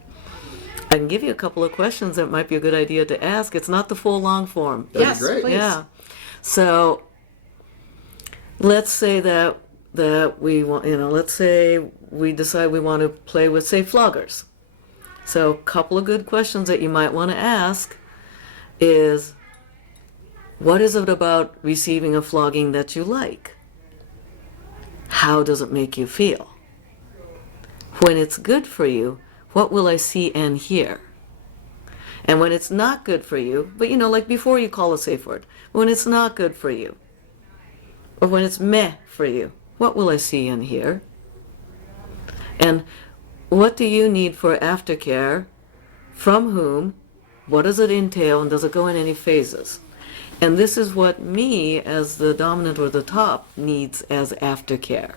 I can give you a couple of questions that might be a good idea to ask. It's not the full long form. That'd be great. Please. Yeah. So let's say that we want, let's say we decide we want to play with, say, floggers. So a couple of good questions that you might want to ask is, what is it about receiving a flogging that you like? How does it make you feel? When it's good for you, what will I see and hear? And when it's not good for you, but like before you call a safe word, when it's not good for you, or when it's meh for you, what will I see and hear? And what do you need for aftercare? From whom? What does it entail? And does it go in any phases? And this is what me, as the dominant or the top, needs as aftercare.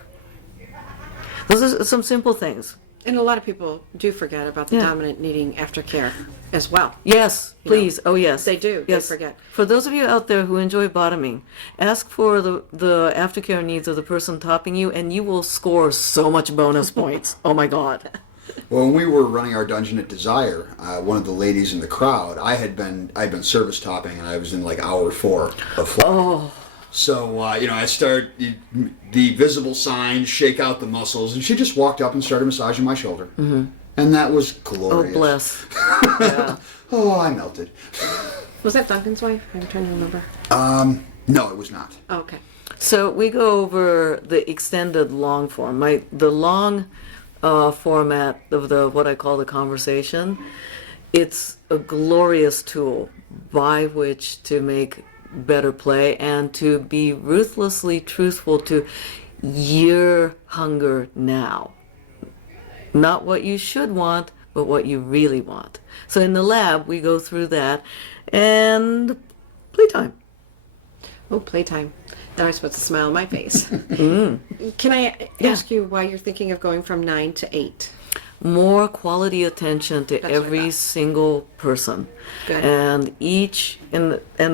Those are some simple things. And a lot of people do forget about the dominant needing aftercare as well. Yes, please. Oh, yes. They do. Yes. They forget. For those of you out there who enjoy bottoming, ask for the aftercare needs of the person topping you, and you will score so much bonus points. Oh, my God. Well, when we were running our dungeon at Desire, one of the ladies in the crowd, I'd been service topping, and I was in like hour 4 of flight. Oh. So, I start the visible signs, shake out the muscles, and she just walked up and started massaging my shoulder. Mm-hmm. And that was glorious. Oh, bless. Yeah. Oh, I melted. Was that Duncan's wife? I'm trying to remember. No, it was not. Oh, okay. So we go over the extended long form. The long format of what I call the conversation, it's a glorious tool by which to make better play and to be ruthlessly truthful to your hunger now. Not what you should want, but what you really want. So in the lab, we go through that, and playtime. Oh, playtime. Now I'm supposed to smile on my face. Can I ask you why you're thinking of going from 9 to 8? More quality attention to That's what I every thought. single person. Good. And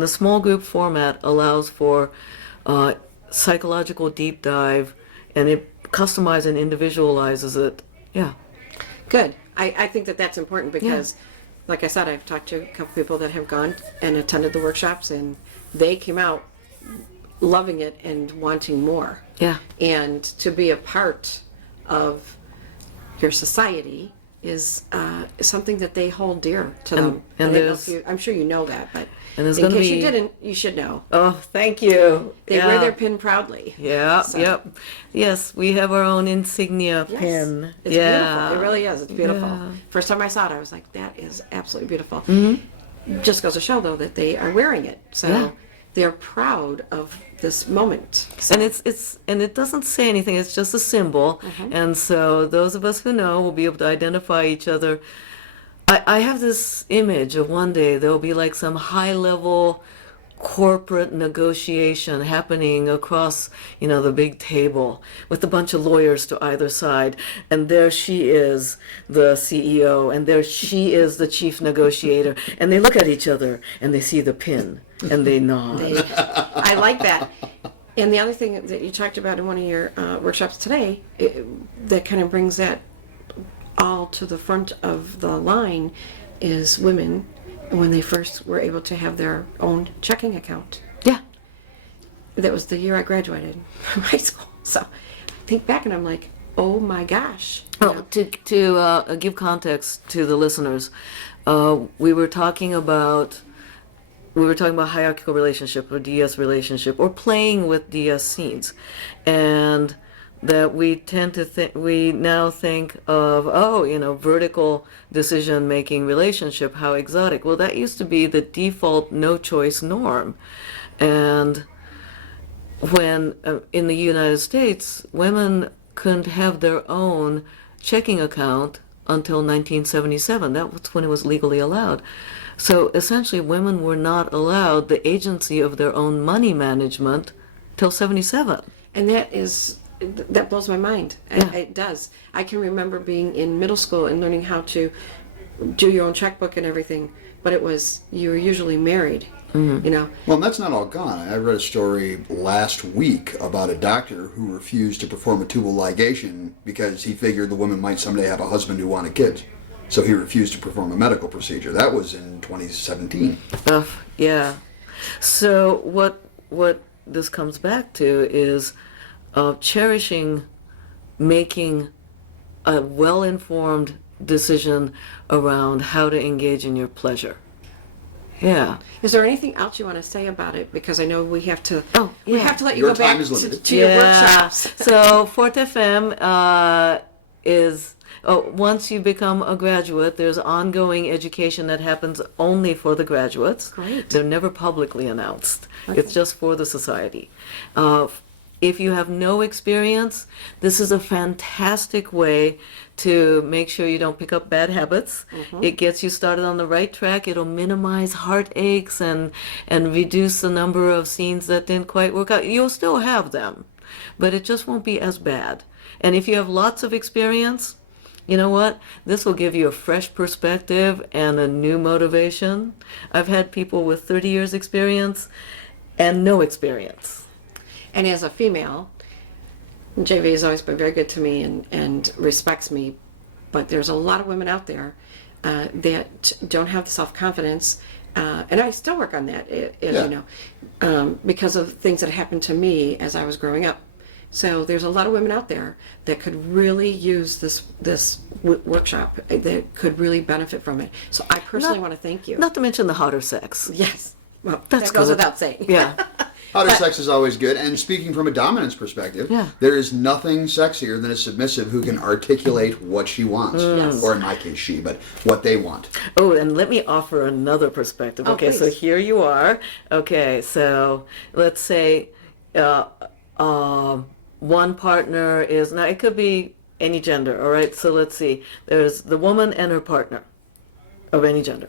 the small group format allows for psychological deep dive, and it customizes and individualizes it. Yeah. Good. I think that that's important because, like I said, I've talked to a couple people that have gone and attended the workshops, and they came out loving it and wanting more. Yeah. And to be a part of your society is something that they hold dear to them. and I don't know there's- I'm sure you know that, but And there's in gonna case be- you didn't, you should know. Oh, thank you. They wear their pin proudly. Yeah, So- yep. Yes, we have our own insignia Yes. pin. It's beautiful. It really is. It's beautiful. Yeah. First time I saw it, I was like, that is absolutely beautiful. Mm-hmm. Just goes to show, though, that they are wearing it. So Yeah. they're proud of this moment. So, And it doesn't say anything. It's just a symbol, and so those of us who know will be able to identify each other. I have this image of one day there'll be like some high-level corporate negotiation happening across, the big table with a bunch of lawyers to either side, and there she is, the CEO, and there she is, the chief negotiator, and they look at each other and they see the pin and they nod. I like that. And the other thing that you talked about in one of your workshops today, that kind of brings that all to the front of the line, is women when they first were able to have their own checking account. Yeah. That was the year I graduated from high school. So I think back and I'm like, oh my gosh. Well, to give context to the listeners, we were talking about hierarchical relationship or DS relationship or playing with DS scenes, and that we now think of, vertical decision-making relationship, how exotic. Well, that used to be the default no-choice norm. And when, in the United States, women couldn't have their own checking account until 1977. That was when it was legally allowed. So essentially, women were not allowed the agency of their own money management till 77. And that blows my mind. Yeah. It does. I can remember being in middle school and learning how to do your own checkbook and everything, but you were usually married, Well, and that's not all gone. I read a story last week about a doctor who refused to perform a tubal ligation because he figured the woman might someday have a husband who wanted kids. So he refused to perform a medical procedure. That was in 2017. Yeah. So what this comes back to is cherishing making a well-informed decision around how to engage in your pleasure. Yeah. Is there anything else you want to say about it? Because I know we have to. Oh, we yeah. have to let you Your go back time is limited. to your workshops. So ForteFemme is, once you become a graduate, there's ongoing education that happens only for the graduates. Great. They're never publicly announced. Okay. It's just for the society. If you have no experience, this is a fantastic way to make sure you don't pick up bad habits. It gets you started on the right track. It'll minimize heartaches and reduce the number of scenes that didn't quite work out. You'll still have them, but it just won't be as bad. And if you have lots of experience, you know what? This will give you a fresh perspective and a new motivation. I've had people with 30 years experience and no experience. And as a female, JV has always been very good to me and respects me, but there's a lot of women out there that don't have the self-confidence, and I still work on that, as you know, because of things that happened to me as I was growing up. So there's a lot of women out there that could really use this workshop, that could really benefit from it. So I personally want to thank you. Not to mention the hotter sex. Yes. Well, That's that goes good. without saying. Yeah. Hotter sex is always good, and speaking from a dominance perspective, Yeah. there is nothing sexier than a submissive who can articulate what she wants, Yes. or in my case she, but what they want. Oh, and let me offer another perspective. Oh, Okay, so please. here you are. Okay, so let's say one partner is, now it could be any gender, all right? So let's see, there's the woman and her partner of any gender.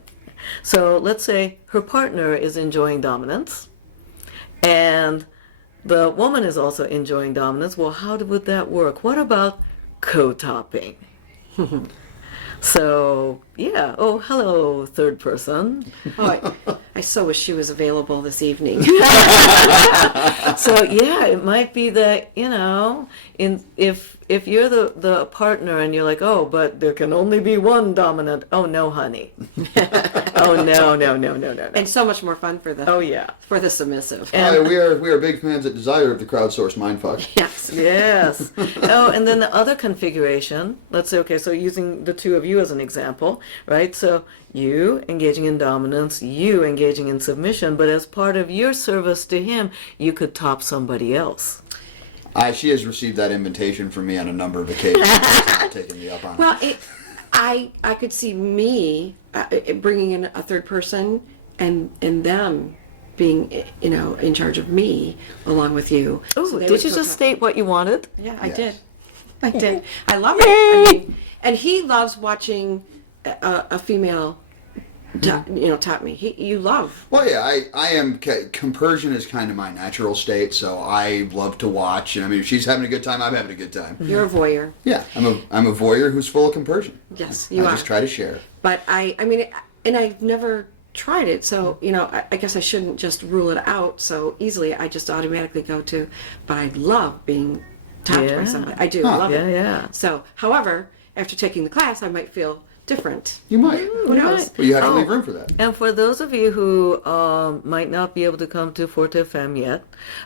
So let's say her partner is enjoying dominance, and the woman is also enjoying dominance. Well, how would that work? What about co-topping? So, yeah. Oh, hello, third person. Oh, I so wish she was available this evening. So, yeah, it might be that, if you're the partner and you're like, oh, but there can only be one dominant. Oh, no, honey. Oh, no. And so much more fun for the Oh, yeah. for the submissive. We are big fans at Desire of the crowdsourced mindfuck. Yes. Yes. Oh, and then the other configuration, let's say, okay, so using the two of you as an example, right? So you engaging in dominance, you engaging in submission, but as part of your service to him, you could top somebody else. She has received that invitation from me on a number of occasions. She's not taken me up on it. Well, I could see me bringing in a third person and them being in charge of me along with you. Oh, So they did would you just co-top. state what you wanted? Yeah, I Yes. did. I did. I love it. I mean, and he loves watching a female top me. You love. Well, yeah, I am. Compersion is kind of my natural state, so I love to watch. And I mean, if she's having a good time, I'm having a good time. You're a voyeur. Yeah, I'm a voyeur who's full of compersion. Yes, you I are. just try to share. But I mean, and I've never tried it, so I guess I shouldn't just rule it out so easily. I just automatically go to, but I love being topped by Yeah. somebody. I do Huh. love Yeah, it. yeah. So, however, after taking the class, I might feel different. You might. Who knows? But you have to Oh. leave room for that. And for those of you who might not be able to come to ForteFemme yet,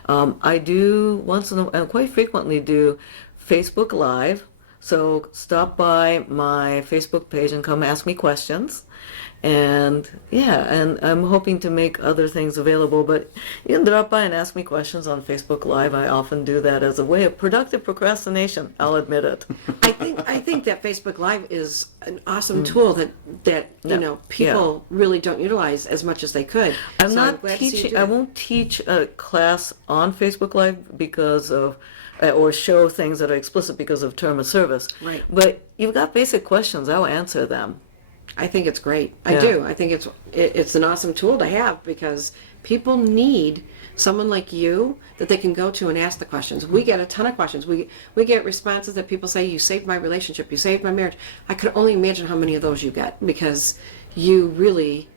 I do once in a and quite frequently do Facebook Live. So stop by my Facebook page and come ask me questions. And and I'm hoping to make other things available, but you can drop by and ask me questions on Facebook Live. I often do that as a way of productive procrastination. I'll admit it. I think that Facebook Live is an awesome tool that people really don't utilize as much as they could. I'm So not glad to see you teaching. do I it. won't teach a class on Facebook Live because of, or show things that are explicit because of term of service. Right. But you've got basic questions. I'll answer them. I think it's great. I Yeah. do. I think it's an awesome tool to have because people need someone like you that they can go to and ask the questions. We get a ton of questions. We get responses that people say, "You saved my relationship. You saved my marriage." I could only imagine how many of those you get because you really.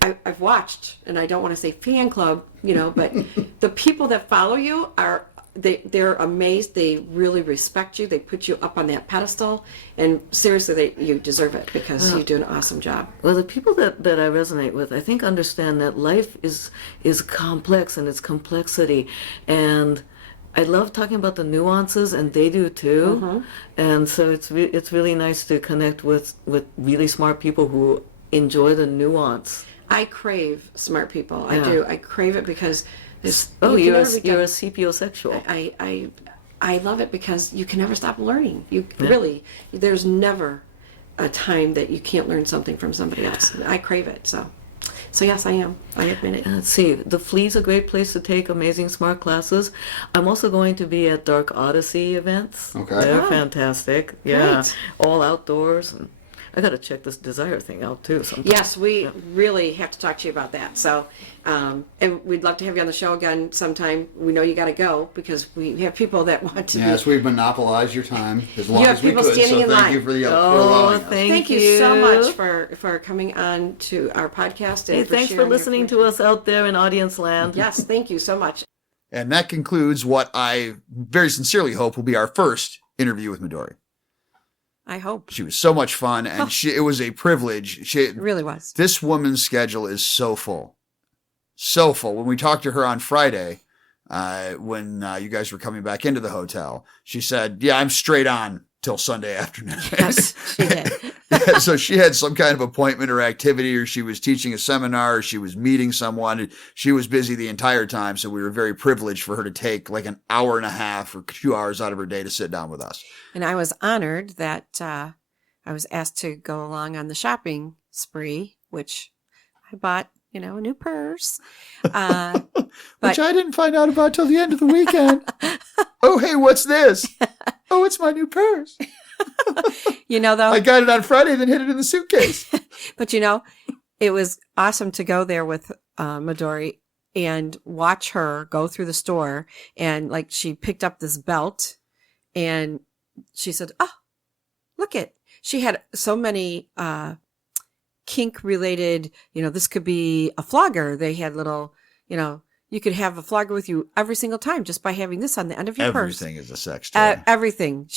I've watched, and I don't want to say fan club, but the people that follow you are. They're amazed. They really respect you. They put you up on that pedestal, and seriously, you deserve it because you do an awesome job. Well, the people that I resonate with, I think, understand that life is complex and it's complexity, and I love talking about the nuances, and they do too. And so it's really nice to connect with really smart people who enjoy the nuance. I crave smart people. I Yeah. do. I crave it because this. Oh, you can you're never become- you're a CPO-sexual. I love it because you can never stop learning. You really, there's never a time that you can't learn something from somebody else. I crave it. So yes, I am. I admit it. Let's see. The Flea's a great place to take amazing smart classes. I'm also going to be at Dark Odyssey events. Okay. They're Oh. fantastic. Yeah. Great. All outdoors. And I got to check this Desire thing out too sometime. Yes, we really have to talk to you about that. So, and we'd love to have you on the show again sometime. We know you got to go because we have people that want to. Yes, we've monopolized your time as long have as we people could. standing So in thank line. you for Oh, allowing us. thank you so much for coming on to our podcast. And Hey, thanks for sharing your listening to information. us out there in audience land. Yes, thank you so much. And that concludes what I very sincerely hope will be our first interview with Midori. I hope She was so much fun, and it was a privilege. it really was. This woman's schedule is so full. So full. When we talked to her on Friday, when you guys were coming back into the hotel, she said, yeah, I'm straight on till Sunday afternoon. Yes, she did. Yeah, so she had some kind of appointment or activity, or she was teaching a seminar, or she was meeting someone. She was busy the entire time, so we were very privileged for her to take like an hour and a half or 2 hours out of her day to sit down with us. And I was honored that I was asked to go along on the shopping spree, which I bought, a new purse. Which But- I didn't find out about till the end of the weekend. Oh, hey, what's this? Oh, it's my new purse. Though, I got it on Friday, then hid it in the suitcase. but it was awesome to go there with Midori and watch her go through the store. And like she picked up this belt and she said, oh, look it. She had so many kink related, this could be a flogger. They had little, you could have a flogger with you every single time just by having this on the end of your purse. Everything is a sex toy. Everything.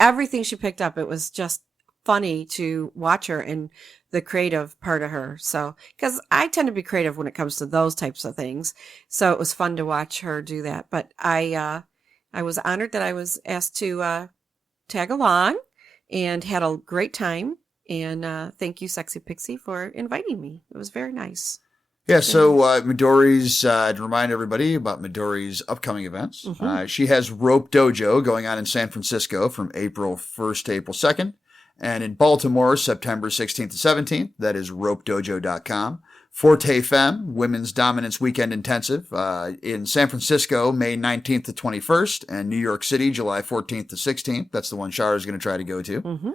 Everything she picked up. It was just funny to watch her and the creative part of her. So, because I tend to be creative when it comes to those types of things. So it was fun to watch her do that. But I was honored that I was asked to tag along and had a great time. And thank you, Sexy Pixie, for inviting me. It was very nice. Yeah, so Midori's, to remind everybody about Midori's upcoming events, she has Rope Dojo going on in San Francisco from April 1st to April 2nd, and in Baltimore, September 16th to 17th. That is ropedojo.com. ForteFemme, Women's Dominance Weekend Intensive, in San Francisco, May 19th to 21st, and New York City, July 14th to 16th. That's the one Shara is going to try to go to. Mm-hmm.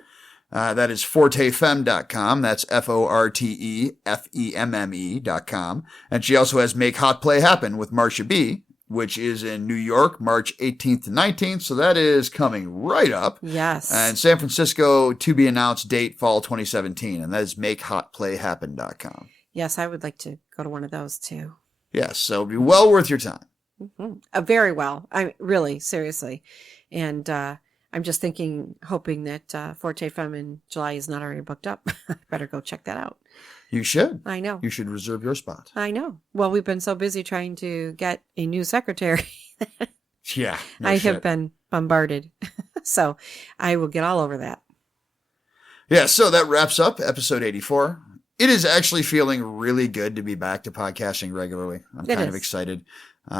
That is ForteFemme.com. That's ForteFemme.com. And she also has Make Hot Play Happen with Marcia B, which is in New York, March 18th to 19th. So that is coming right up. Yes. And San Francisco, to be announced date, fall 2017. And that is MakeHotPlayHappen.com. Yes, I would like to go to one of those too. Yes, so it'll be well worth your time. Mm-hmm. Very well. Really, seriously. And I'm just hoping that ForteFemme in July is not already booked up. I better go check that out. You should. I know. You should reserve your spot. I know. Well, we've been so busy trying to get a new secretary. Yeah. I have been bombarded. So I will get all over that. Yeah, so that wraps up episode 84. It is actually feeling really good to be back to podcasting regularly. I'm kind of excited.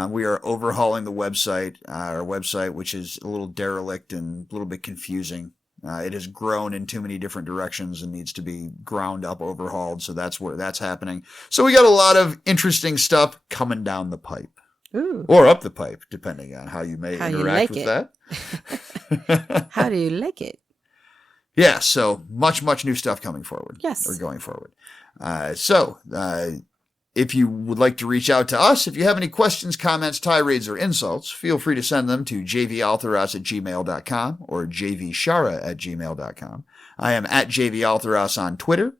We are overhauling the website, our website, which is a little derelict and a little bit confusing. It has grown in too many different directions and needs to be ground up, overhauled. So that's where that's happening. So we got a lot of interesting stuff coming down the pipe. Ooh. Or up the pipe, depending on how you may interact with that. How do you like it? Yeah, so much new stuff coming forward. Yes. Or going forward. If you would like to reach out to us, if you have any questions, comments, tirades, or insults, feel free to send them to jvaltheros@gmail.com or jvshara@gmail.com. I am at jvaltheros on Twitter.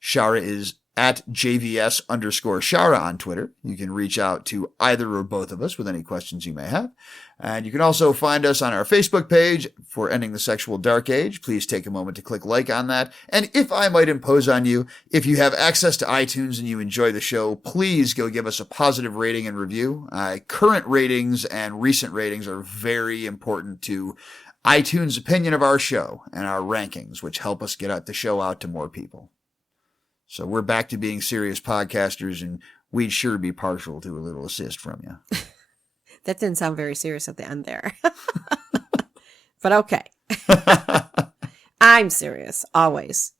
Shara is at JVS_Shara on Twitter. You can reach out to either or both of us with any questions you may have. And you can also find us on our Facebook page for Ending the Sexual Dark Age. Please take a moment to click like on that. And if I might impose on you, if you have access to iTunes and you enjoy the show, please go give us a positive rating and review. Current ratings and recent ratings are very important to iTunes' opinion of our show and our rankings, which help us get the show out to more people. So we're back to being serious podcasters, and we'd sure be partial to a little assist from you. That didn't sound very serious at the end there. But okay. I'm serious, always.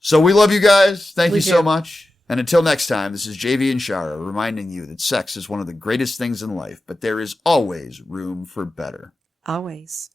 So we love you guys. Thank We you do. so much. And until next time, this is JV and Shara reminding you that sex is one of the greatest things in life, but there is always room for better. Always.